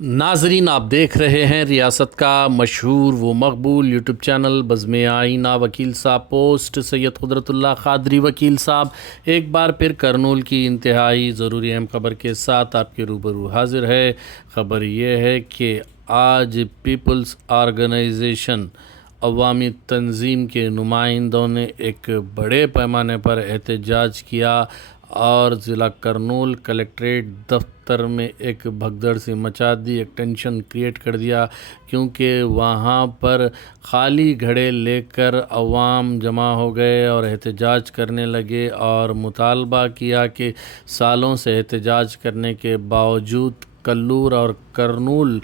नाजरीन, आप देख रहे हैं रियासत का मशहूर व मकबूल यूट्यूब चैनल बज़्म आईना। वकील साहब पोस्ट सैयद कुदरतुल्लाह क़ादरी वकील साहब एक बार फिर करनूल की इंतहाई ज़रूरी अहम ख़बर के साथ आपके रूबरू हाजिर है। ख़बर यह है कि आज पीपल्स आर्गेनाइजेशन अवामी तंजीम के नुमाइंदों ने एक बड़े पैमाने पर एहतजाज किया और ज़िला करनूल कलेक्ट्रेट दफ्तर में एक भगदड़ सी मचा दी, एक टेंशन क्रिएट कर दिया, क्योंकि वहाँ पर खाली घड़े लेकर अवाम जमा हो गए और एहतजाज करने लगे और मुतालबा किया कि सालों से एहतजाज करने के बावजूद कल्लूर और करनूल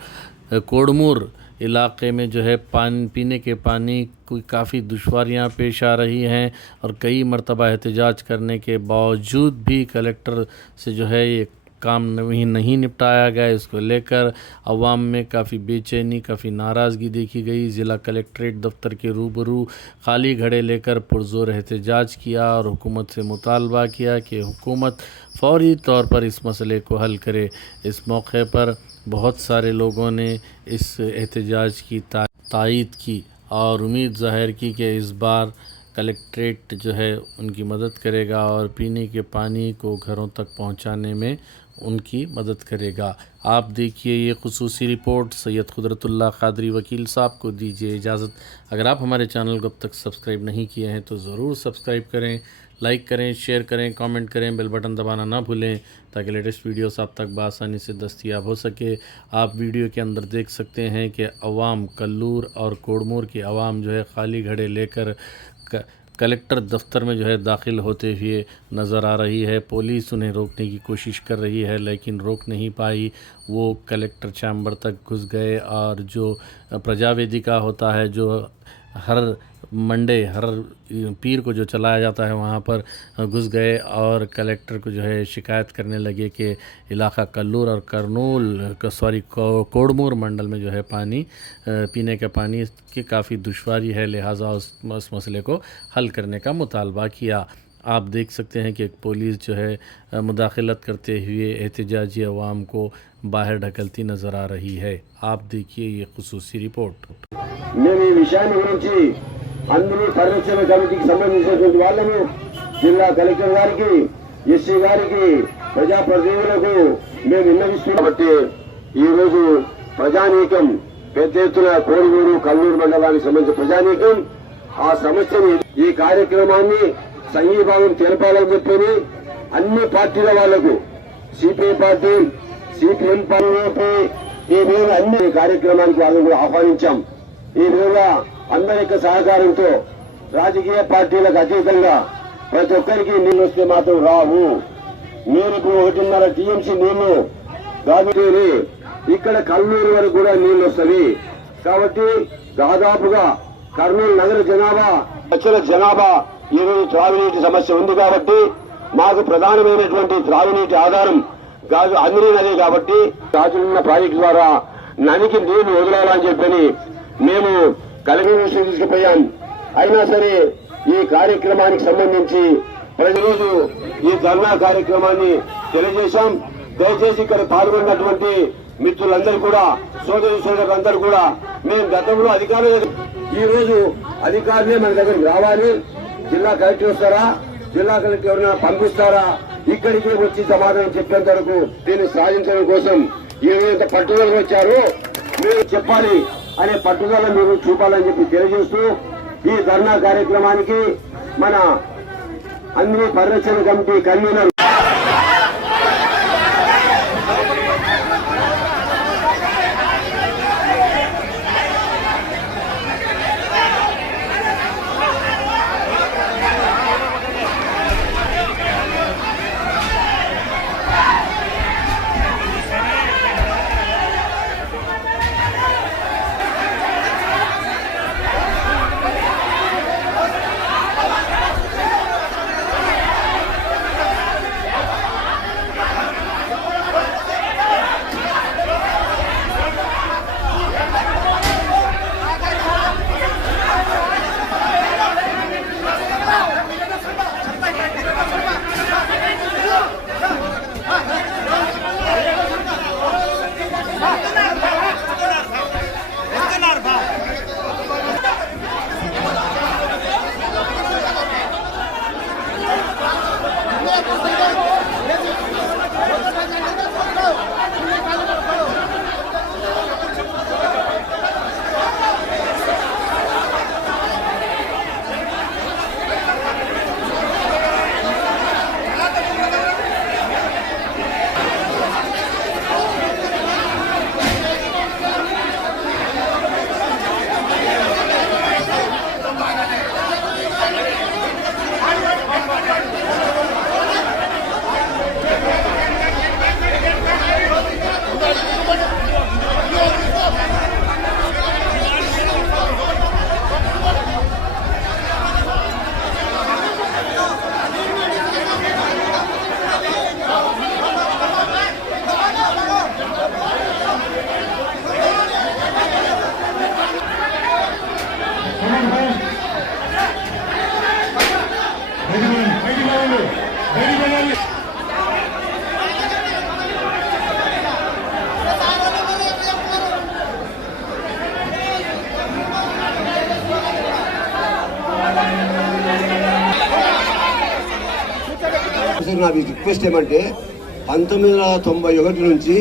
कोड़मूर इलाक़े में जो है पानी पीने के पानी कोई काफ़ी दुश्वारियाँ पेश आ रही हैं और कई मरतबा एहतजाज करने के बावजूद भी कलेक्टर से जो है ये काम नहीं निपटाया गया। इसको लेकर अवाम में काफ़ी बेचैनी, काफ़ी नाराज़गी देखी गई। ज़िला कलेक्ट्रेट दफ्तर के रूबरू खाली घड़े लेकर पुरज़ोर एहतजाज किया और हुकूमत से मुतालबा किया कि हुकूमत फ़ौरी तौर पर इस मसले को हल करे। इस मौके पर बहुत सारे लोगों ने इस एहतजाज की तायीद की और उम्मीद ज़ाहिर की कि इस बार कलेक्ट्रेट जो है उनकी मदद करेगा और पीने के पानी को घरों तक पहुंचाने में उनकी मदद करेगा। आप देखिए ये ख़ुसूसी रिपोर्ट। सैयद कुदरतुल्लाह क़ादरी वकील साहब को दीजिए इजाज़त। अगर आप हमारे चैनल को अब तक सब्सक्राइब नहीं किए हैं तो ज़रूर सब्सक्राइब करें, लाइक करें, शेयर करें, कमेंट करें, बेल बटन दबाना ना भूलें ताकि लेटेस्ट वीडियोस आप तक बआसानी से दस्तयाब हो सके। आप वीडियो के अंदर देख सकते हैं कि अवाम कल्लूर और कोड़मूर की अवाम जो है खाली घड़े लेकर कलेक्टर दफ्तर में जो है दाखिल होते हुए नज़र आ रही है। पुलिस उन्हें रोकने की कोशिश कर रही है लेकिन रोक नहीं पाई। वो कलेक्टर चैम्बर तक घुस गए और जो प्रजावेदिका होता है जो हर मंडे हर पीर को जो चलाया जाता है वहाँ पर घुस गए और कलेक्टर को जो है शिकायत करने लगे कि इलाक़ा कल्लूर और करनूल कोड़मूर मंडल में जो है पानी पीने का पानी की काफ़ी दुश्वारी है, लिहाजा उस मसले को हल करने का मुतालबा किया। आप देख सकते हैं कि पुलिस जो है मुदाखलत करते हुए एहतजाजी अवाम को बाहर ढकलती नज़र आ रही है। आप देखिए ये ख़ुसूसी रिपोर्ट। అందరూ పరిరక్షణ కమిటీకి సంబంధించినటువంటి వాళ్ళము జిల్లా కలెక్టర్ గారికి, ఎస్సీ గారికి, ప్రజాప్రతినిధులకు మేము విన్నవిస్తున్నాం. కాబట్టి ఈ రోజు ప్రజానీకం పెద్ద ఎత్తున కోడిమూరు కల్లూరు మండలానికి సంబంధించిన ప్రజానీకం ఆ సమస్యని ఈ కార్యక్రమాన్ని సంఘీభావం తెలపాలని చెప్పని అన్ని పార్టీల వాళ్లకు సిపిఐ పార్టీ, సిపిఎం పార్టీ ఈ విధంగా అన్ని కార్యక్రమానికి వాళ్ళని ఆహ్వానించాం. ఈ విధంగా అందరి యొక్క సహకారంతో రాజకీయ పార్టీలకు అతీతంగా ప్రతి ఒక్కరికి నీళ్లు వస్తే మాత్రం రావు. నీరుకు 1.5 టీఎంసీ నీళ్లు కాబట్టి ఇక్కడ కల్లూరు వరకు కూడా నీళ్లు వస్తాయి. కాబట్టి దాదాపుగా కర్నూలు నగర జనాభా లక్షల జనాభా ఈరోజు త్రాగునీటి సమస్య ఉంది. కాబట్టి మాకు ప్రధానమైనటువంటి త్రాగునీటి ఆధారం అందిరి నది. కాబట్టి రాజులున్న ప్రాజెక్టు ద్వారా నదికి నీళ్లు వదలాలని చెప్పని మేము కలెక్టర్ దృష్టికి తీసుకుపోయాం. అయినా సరే ఈ కార్యక్రమానికి సంబంధించి ప్రతిరోజు ఈ ధర్నా కార్యక్రమాన్ని తెలియజేశాం. దయచేసి ఇక్కడ పాల్గొన్నటువంటి మిత్రులందరూ కూడా, సోదరులందరూ కూడా మేము గతంలో అధికారులు, ఈ రోజు అధికారులే మన దగ్గరికి రావాలి. జిల్లా కలెక్టర్ వస్తారా, జిల్లా కలెక్టర్ ఎవరైనా పంపిస్తారా, ఇక్కడికి వచ్చి సమాధానం చెప్పేంత వరకు దీన్ని సాధించడం కోసం ఏదైతే పట్టుదలకు వచ్చారో మీరు చెప్పాలి అనే పట్టుదల మీరు చూపాలని చెప్పి తెలియజేస్తూ ఈ ధర్నా కార్యక్రమానికి మన అన్ని పరిరక్షణ కమిటీ కన్వీనర్ మిత్రులు నా రిక్వెస్ట్ ఏమంటే 1991 నుంచి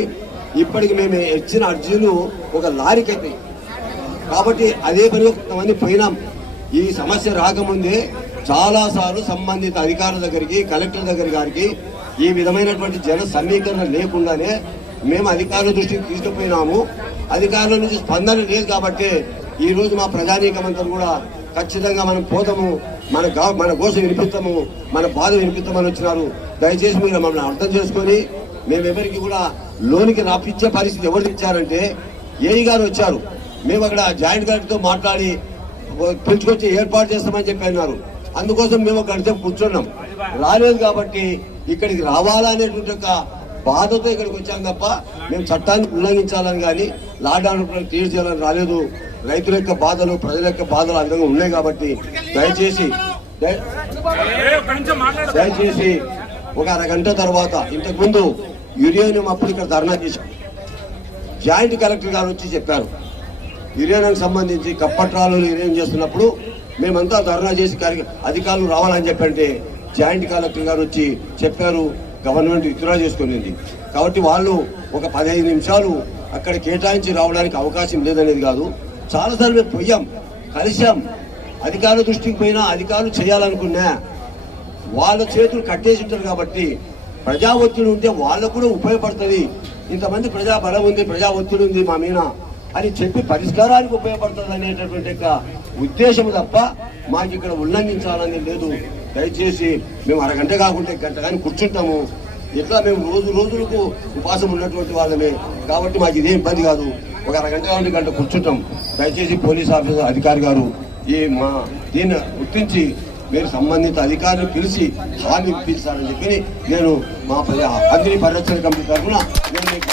ఇప్పటికి మేము ఇచ్చిన అర్జీలు ఒక లారీకి అయిపోయి, కాబట్టి అదే పని కొంతమంది పోయినాం. ఈ సమస్య రాకముందే చాలాసార్లు సంబంధిత అధికారుల దగ్గరికి, కలెక్టర్ దగ్గర గారికి ఈ విధమైనటువంటి జన సమీకరణ లేకుండానే మేము అధికారుల దృష్టికి తీసుకుపోయినాము. అధికారుల నుంచి స్పందన లేదు కాబట్టి ఈ రోజు మా ప్రజానీకమంతా కూడా ఖచ్చితంగా మనం పోతాము, మన కోసం వినిపిస్తాము, మన బాధ వినిపిస్తామని వచ్చినారు. దయచేసి మీరు మమ్మల్ని అర్థం చేసుకొని మేము ఎవరికి కూడా లోనికి రాపిచ్చే పరిస్థితి ఎవరు ఇచ్చారంటే ఏఈ గారు వచ్చారు. మేము అక్కడ జాయింట్ కలెక్టర్తో మాట్లాడి పిలుచుకొచ్చి ఏర్పాటు చేస్తామని చెప్పి అన్నారు. అందుకోసం మేము అక్కడితో కూర్చున్నాం. రాలేదు కాబట్టి ఇక్కడికి రావాలనేటువంటి ఒక బాధతో ఇక్కడికి వచ్చాం తప్ప మేము చట్టాన్ని ఉల్లంఘించాలని కానీ లాక్డౌన్ క్లియర్ చేయాలని రాలేదు. రైతుల యొక్క బాధలు, ప్రజల యొక్క బాధలు అందరూ ఉన్నాయి కాబట్టి దయచేసి ఒక అరగంట తర్వాత, ఇంతకుముందు యురేనియం అప్పుడు ఇక్కడ ధర్నా చేశాం. జాయింట్ కలెక్టర్ గారు వచ్చి చెప్పారు యురేనియంకి సంబంధించి కప్పట్రాలు యురేనియం చేస్తున్నప్పుడు మేమంతా ధర్నా చేసి అధికారులు రావాలని చెప్పంటే జాయింట్ కలెక్టర్ గారు వచ్చి చెప్పారు గవర్నమెంట్ విత్డ్రా చేసుకునింది. కాబట్టి వాళ్ళు ఒక 15 నిమిషాలు అక్కడ కేటాయించి రావడానికి అవకాశం లేదనేది కాదు. చాలాసార్లు మేము పోయాం, కలిసాం, అధికారుల దృష్టికి పోయినా అధికారులు చేయాలనుకున్నా వాళ్ళ చేతులు కట్టేసి ఉంటారు. కాబట్టి ప్రజా ఒత్తిడి ఉంటే వాళ్ళకు కూడా ఉపయోగపడుతుంది. ఇంతమంది ప్రజా బలం ఉంది, ప్రజా ఒత్తిడి ఉంది మా మీద అని చెప్పి పరిష్కారానికి ఉపయోగపడుతుంది అనేటటువంటి ఉద్దేశం తప్ప మాకు ఇక్కడ ఉల్లంఘించాలని లేదు. దయచేసి మేము అరగంట కాకుంటే గంట కానీ కూర్చుంటాము. ఇట్లా మేము రోజులకు ఉపాసం ఉన్నటువంటి వాళ్ళమే కాబట్టి మాకు ఇదేం ఇబ్బంది కాదు. ఒక అరగంట కాకుంటే గంట కూర్చుంటాం. దయచేసి పోలీస్ ఆఫీసర్ అధికారి గారు దీన్ని గుర్తించి మీరు సంబంధిత అధికారులు పిలిచి హామీ ఇప్పిస్తారని చెప్పి నేను మా అగ్ని పరిరక్షణ కమిటీ తరఫున నేను మీకు